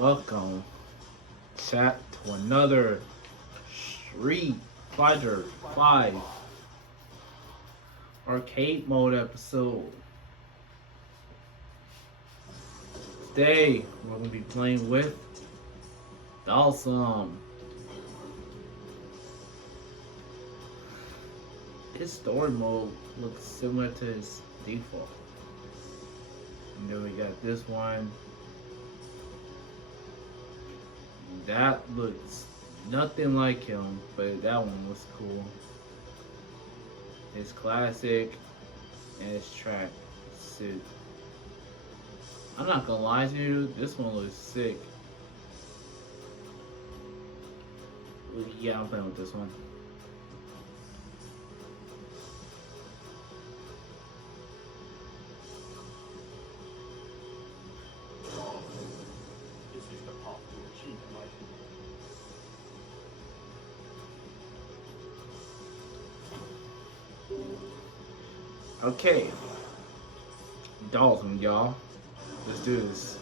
welcome, chat, to another Street Fighter 5 arcade mode episode. Today, we're going to be playing with Dhalsim. His story mode looks similar to his default. And then we got this one. That looks nothing like him, but that one was cool. His classic and his track suit. I'm not gonna lie to you, this one looks sick. Yeah, I'm playing with this one. Okay, Dhalsim, y'all. Let's do this.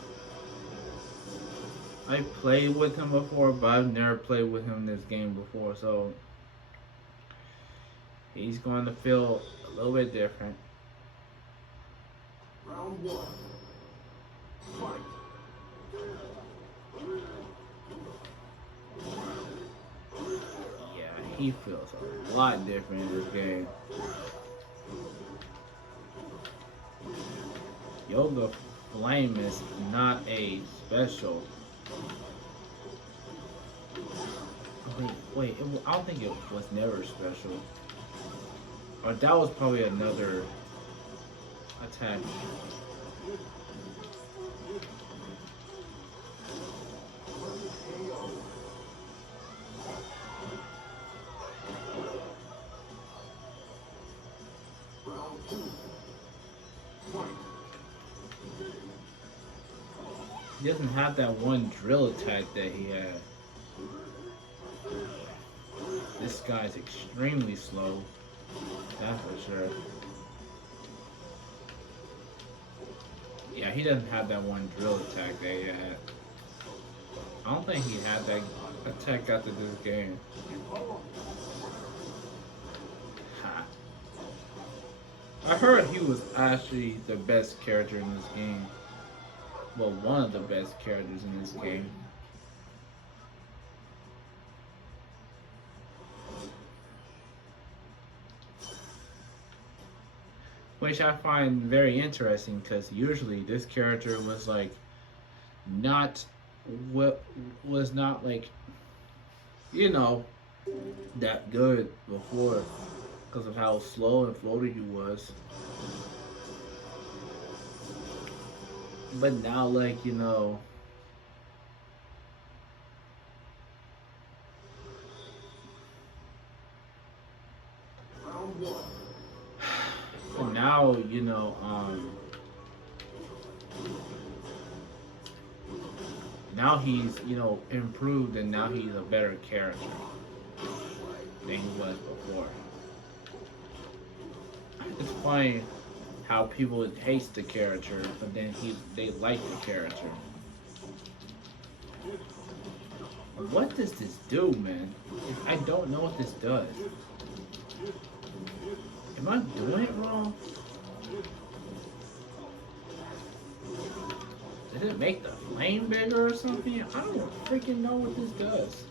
I played with him before, but I've never played with him in this game before, so he's going to feel a little bit different. Round one. Fight. Yeah, he feels a lot different in this game. Yoga Flame is not a special. Wait, I don't think it was never special. Or that was probably another attack. Round two. Fight. He doesn't have that one drill attack that he had. This guy's extremely slow. That's for sure. Yeah, he doesn't have that one drill attack that he had. I don't think he had that attack after this game. Ha. I heard he was actually the best character in this game. Well, one of the best characters in this game. Which I find very interesting because usually this character was like not what was not like, you know, that good before because of how slow and floaty he was. But now, like, you know, Round one. but now, now he's, improved and now he's a better character than he was before. It's funny how people hate the character, but then they like the character. What does this do, man? I don't know what this does. Am I doing it wrong? Did it make the flame bigger or something? I don't freaking know what this does.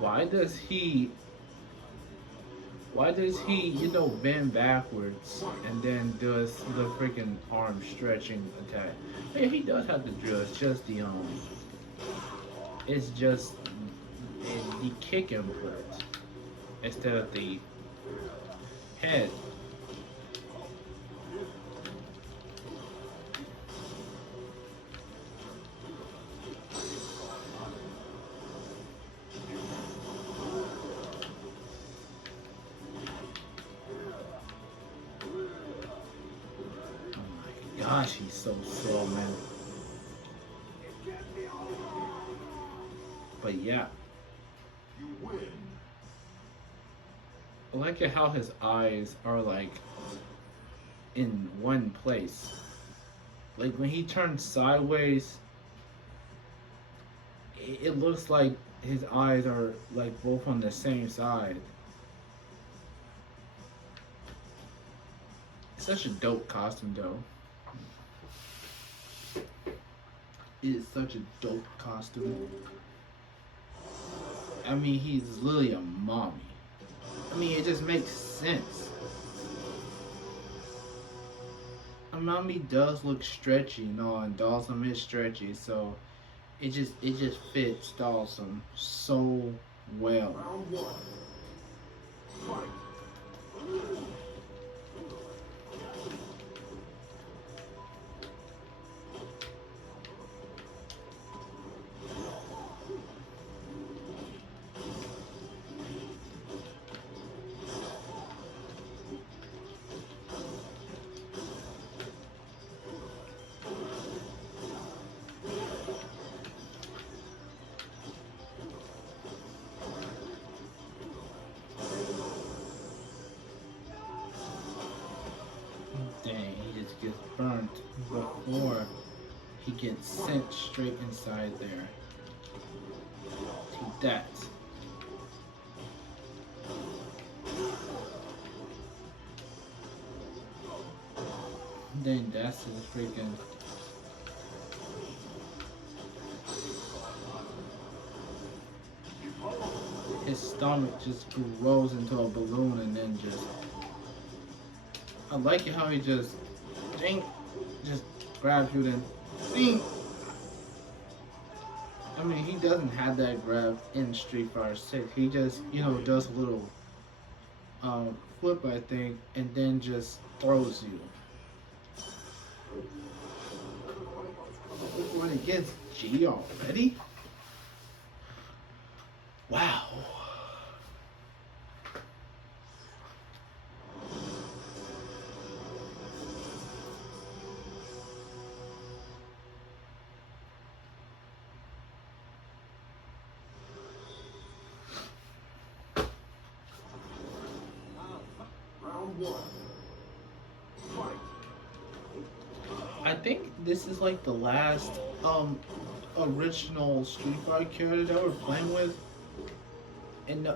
Why does he, bend backwards and then does the freaking arm stretching attack? Yeah, he does have the drill. It's just the kick input instead of the head. Gosh, he's so slow, man. But yeah, You win. I like it how his eyes are like in one place. Like when he turns sideways, it looks like his eyes are like both on the same side. It's such a dope costume though. It is such a dope costume. I mean, he's literally a mommy. I mean, it just makes sense. A mommy does look stretchy, you know, and Dhalsim is stretchy, so it just fits Dhalsim so well. Round one. Fight. Dang, he just gets burnt before he gets sent straight inside there. Take that. Then that's his freaking. His stomach just grows into a balloon and then just. I like it how he just. Ding! Just grabs you then. Ding! I mean, he doesn't have that grab in Street Fighter 6. He just, does a little flip, I think, and then just throws you. When it gets G already? Wow. Round one. Fight. I think this is like the last original Street Fighter character that we're playing with. And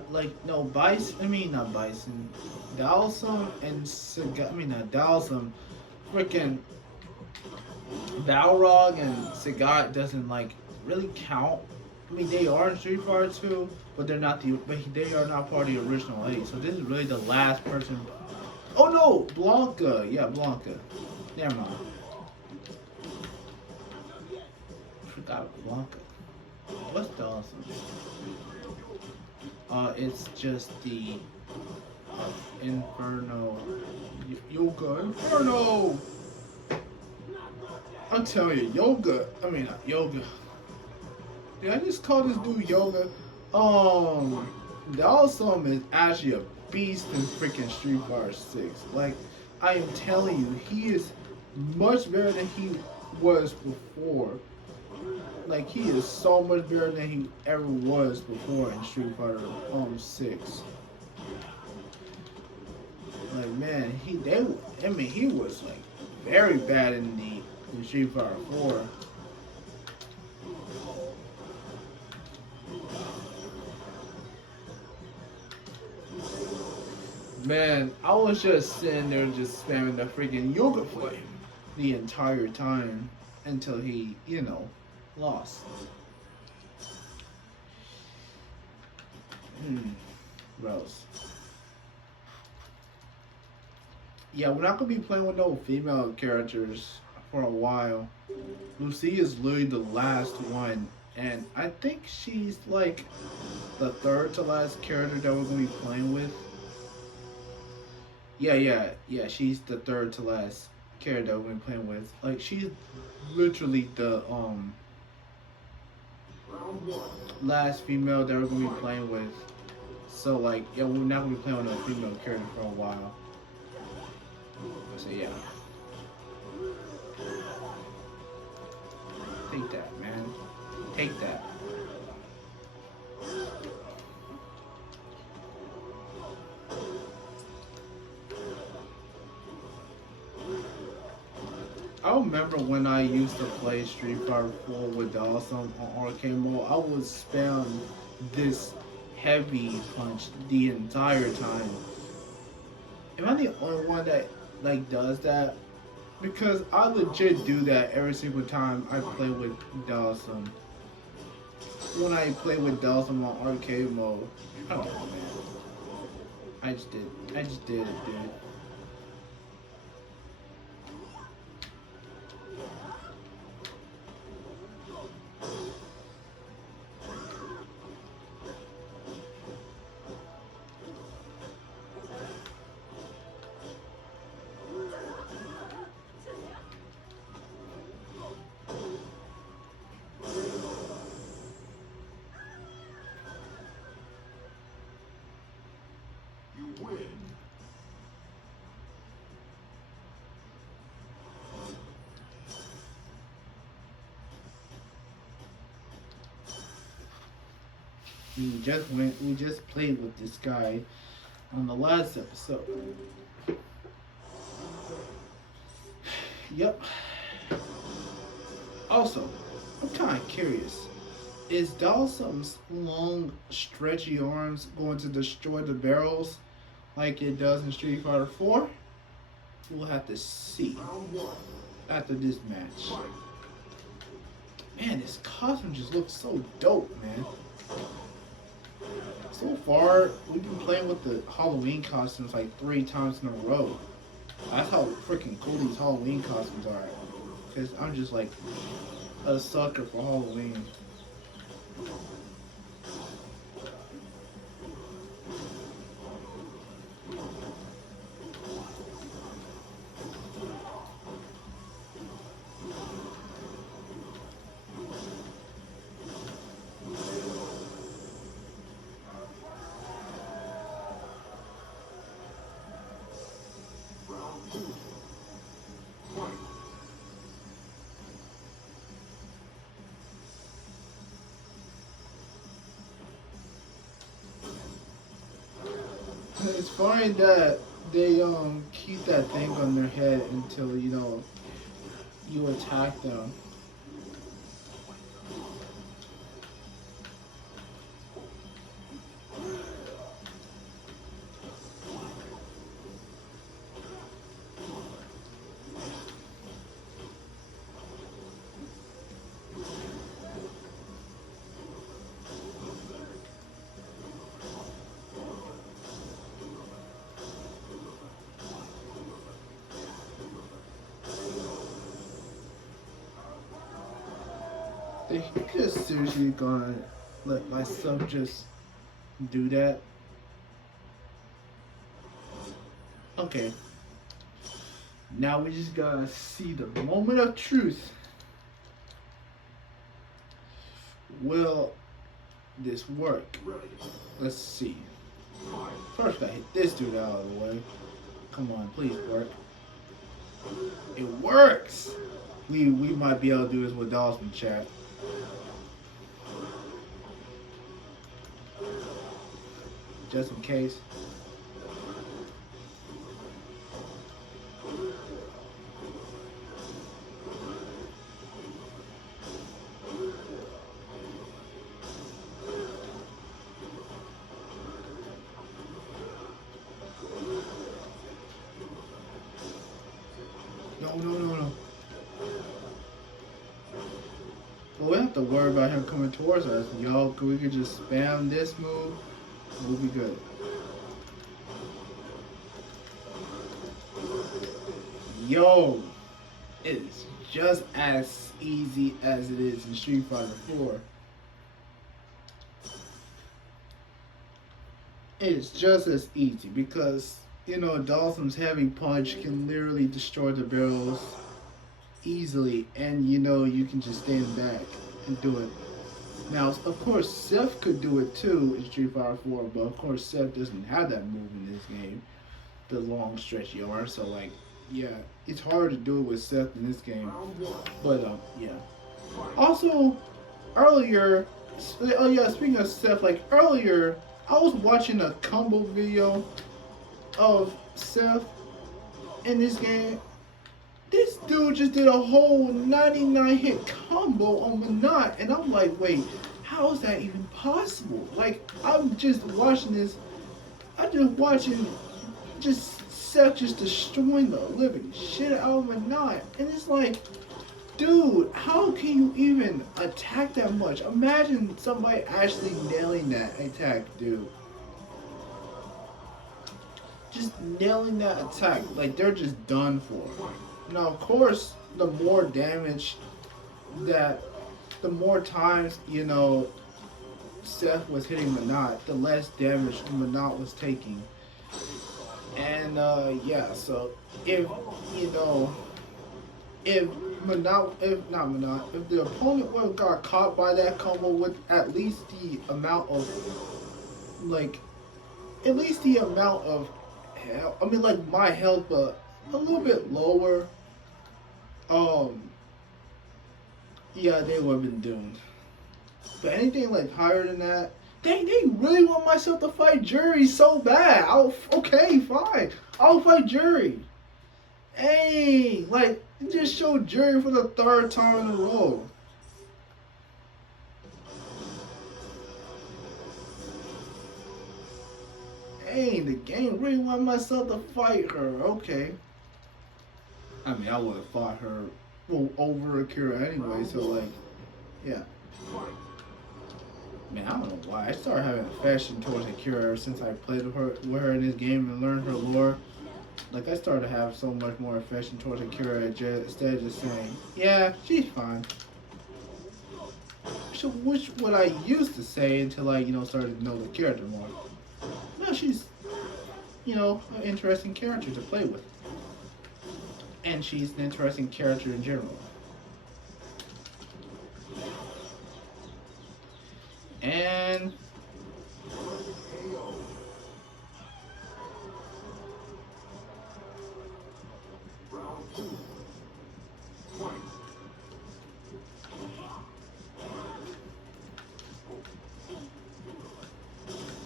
no Bison, I mean not Bison, Dhalsim and Sagat, I mean not Dhalsim, freaking Balrog and Sagat doesn't like really count. I mean they are in Street Fighter 2, but they are not part of the original 8. So this is really the last person. Oh no, Blanca, yeah Blanca. Never mind. Forgot Blanca. What's Dhalsim? It's just the Inferno. Yoga Inferno! I'm telling you, Yoga. I mean, not Yoga. Did I just call this dude Yoga? Dhalsim is actually a beast in freaking Street Fighter 6. Like, I am telling you, he is much better than he was before. Like he is so much better than he ever was before in Street Fighter 6. Like man, he was like very bad in Street Fighter 4. Man, I was just sitting there just spamming the freaking yoga flame the entire time until he, lost. Gross. Yeah, we're not gonna be playing with no female characters for a while. Lucy is literally the last one, and I think she's like the third to last character that we're gonna be playing with. Yeah. She's the third to last character that we're gonna be playing with. Like she's literally the Round one. last female that we're gonna be playing with. So like, yeah, we're not gonna be playing with a female character for a while. So yeah. Take that, man. Take that. I remember when I used to play Street Fighter 4 with Dhalsim on arcade mode, I would spam this heavy punch the entire time. Am I the only one that like does that? Because I legit do that every single time I play with Dhalsim. When I play with Dhalsim on arcade mode, I don't know, man. I just did. I just did it, dude. You win. We just played with this guy on the last episode. Yep. Also, I'm kind of curious. Is Dawson's long, stretchy arms going to destroy the barrels like it does in Street Fighter 4? We'll have to see Round one. after this match. Fight. Man, this costume just looks so dope, man. So far, we've been playing with the Halloween costumes like 3 times in a row. That's how freaking cool these Halloween costumes are. Because I'm just like a sucker for Halloween. Round two. Fight. It's funny that they keep that thing on their head until you attack them. They just seriously gonna let myself just do that. Okay. Now we just gotta see the moment of truth. Will this work? Ready. Let's see. Fight. First, I hit this dude out of the way. Come on, please work. It works. We might be able to do this with Dhalsim chat. Just in case. No. Well, we don't have to worry about him coming towards us. Yo, we could just spam this move. We'll be good. Yo, it's just as easy as it is in Street Fighter 4. It's just as easy because, Dhalsim's heavy punch can literally destroy the barrels easily, and you can just stand back and do it. Now, of course, Seth could do it too in Street Fighter 4, but of course, Seth doesn't have that move in this game, the long stretchy arm. So, yeah, it's hard to do it with Seth in this game. Round one. But yeah. Fight. Also, earlier, oh yeah, speaking of Seth, earlier, I was watching a combo video of Seth in this game. This dude just did a whole 99 hit combo on Manat, and I'm like, wait, how is that even possible? Like, I'm just watching this, I'm just watching just Seth just destroying the living shit out of Manat, and it's like, dude, how can you even attack that much? Imagine somebody actually nailing that attack, dude. Just nailing that attack, like they're just done for. Now, of course, the more damage that, the more times, Seth was hitting Manat, the less damage Manat was taking. And, yeah, so if, you know, if Manat, if not Manat, if the opponent would have got caught by that combo with at least the amount of, like, at least the amount of health, I mean, like my health, but a little bit lower, um, yeah, they would have been doomed. But anything like higher than that, they really want myself to fight Jury so bad. Okay, fine. I'll fight Jury. Hey, like, you just showed Jury for the third time in a row. Hey, the game really want myself to fight her. Okay. I mean, I would have fought her over Akira anyway, so like, yeah. Man, I don't know why. I started having affection towards Akira ever since I played with her in this game and learned her lore. Like, I started to have so much more affection towards Akira instead of just saying, yeah, she's fine. Which what I used to say until I, started to know the character more. No, she's, an interesting character to play with. And she's an interesting character in general. And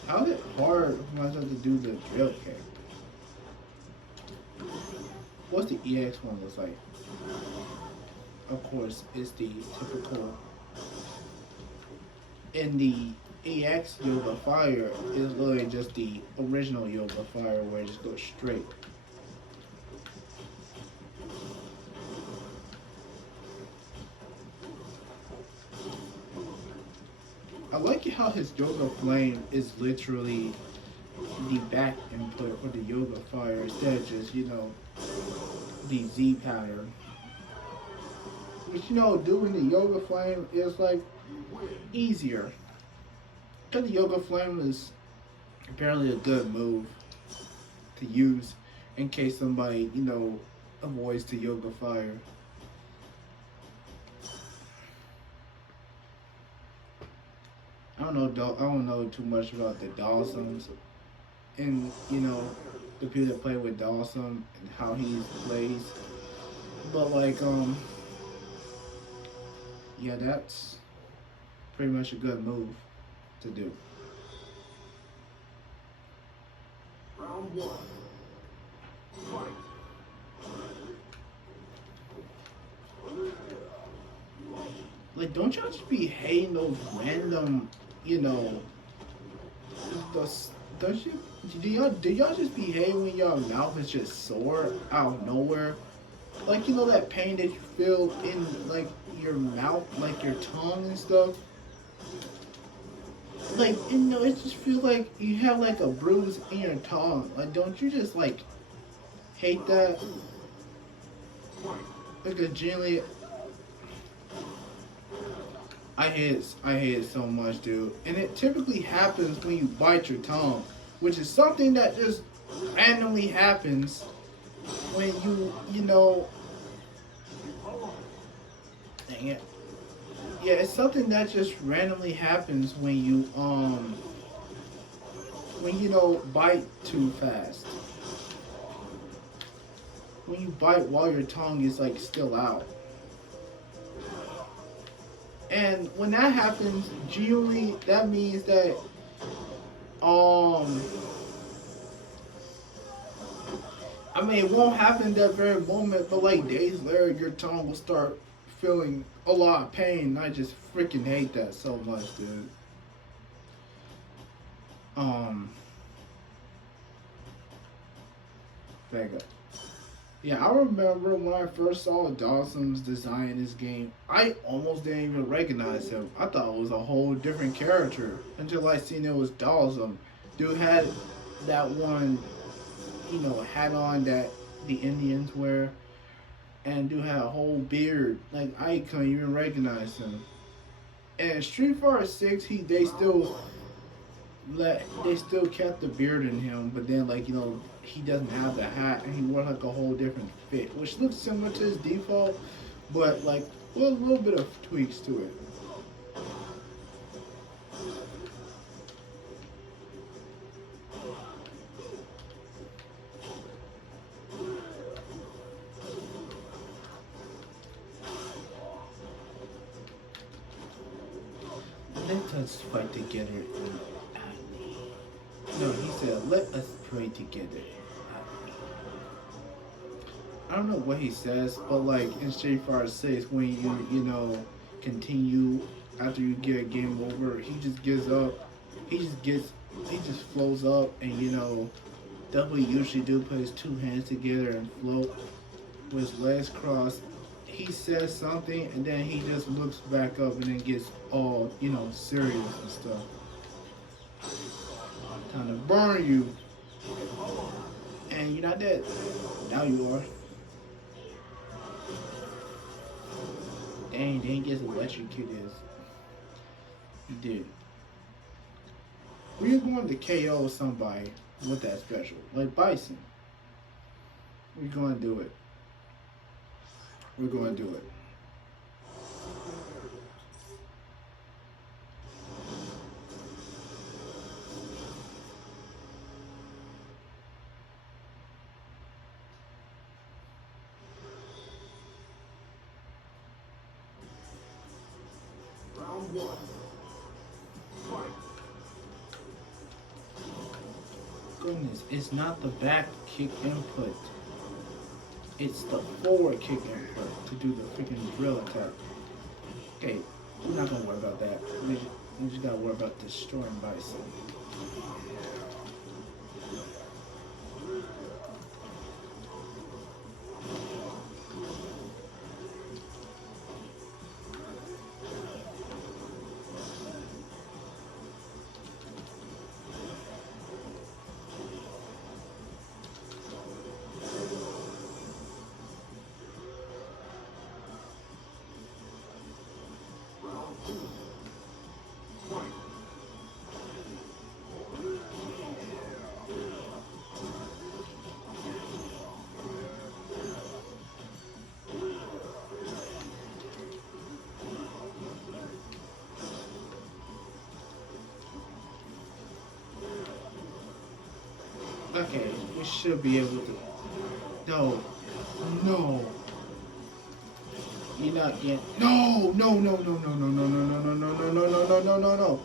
how is it hard for myself to do the drill kick? What's the EX one looks like? Of course, it's the typical. In the EX Yoga Fire is literally just the original Yoga Fire where it just goes straight. I like how his Yoga Flame is literally the back input for the Yoga Fire instead of just, the Z pattern. Which, doing the Yoga Flame is like easier. Because the Yoga Flame is apparently a good move to use in case somebody, avoids the Yoga Fire. I don't know too much about the Dhalsims and, the people that play with Dhalsim and how he plays. But like, yeah, that's pretty much a good move to do. Round one. Fight. Like, don't y'all just be hating those random, don't you? Do y'all just be hating when your mouth is just sore out of nowhere? Like, that pain that you feel in, like, your mouth, like your tongue and stuff? Like, it just feels like you have, like, a bruise in your tongue. Like, don't you just, like, hate that? Like, genuinely, I hate it so much, dude. And it typically happens when you bite your tongue, which is something that just randomly happens when dang it. Yeah, it's something that just randomly happens when you bite too fast. When you bite while your tongue is like still out. And when that happens, generally that means that I mean, it won't happen in that very moment, but like days later, your tongue will start feeling a lot of pain. I just freaking hate that so much, dude. Um, Vega. Yeah, I remember when I first saw Dawson's design in this game, I almost didn't even recognize him. I thought it was a whole different character until I seen it was Dawson. Dude had that one, hat on that the Indians wear, and dude had a whole beard. Like I couldn't even recognize him. And Street Fighter Six, they still kept the beard in him, but then like he doesn't have the hat and he wore like a whole different fit, which looks similar to his default, but like with a little bit of tweaks to it. Let us fight together. No, he said, let us pray together. I don't know what he says, but like in Street Fighter 6, when continue after you get a game over, he just gives up. He just flows up, and that's what he usually do, put his two hands together and float with his legs crossed. He says something, and then he just looks back up and then gets all, serious and stuff. Time to burn you. And you're not dead. Now you are. Dang, didn't get electrocuted. He did. We're going to KO somebody with that special. Like Bison. We're going to do it. We're going to do it. Round one. Fight. Goodness, it's not the back kick input. It's the forward kick input to do the freaking drill attack. Okay, we're not gonna worry about that. We just gotta worry about destroying Bison. Okay, we should be able to. No, no. You're not getting. No, no, no, no, no, no, no, no, no, no, no, no, no, no, no, no, no, no.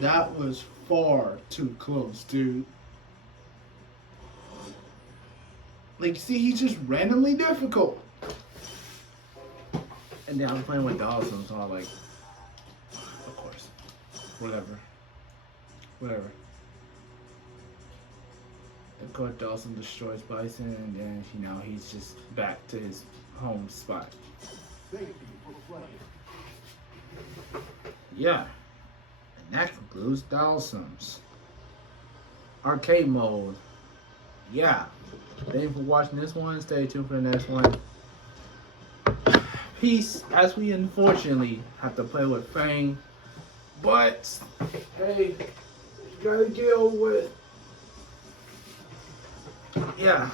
That was far too close, dude. Like, see, he's just randomly difficult. And then I'm playing with Dhalsim, so I'm like, of course. Whatever. Whatever. Of course, Dhalsim destroys Bison, and then, he's just back to his home spot. Thank you for playing. Yeah. And that concludes Dhalsim's arcade mode. Yeah. Thank you for watching this one. Stay tuned for the next one. Peace, as we unfortunately have to play with Fang. But, hey, you gotta deal with it. Yeah.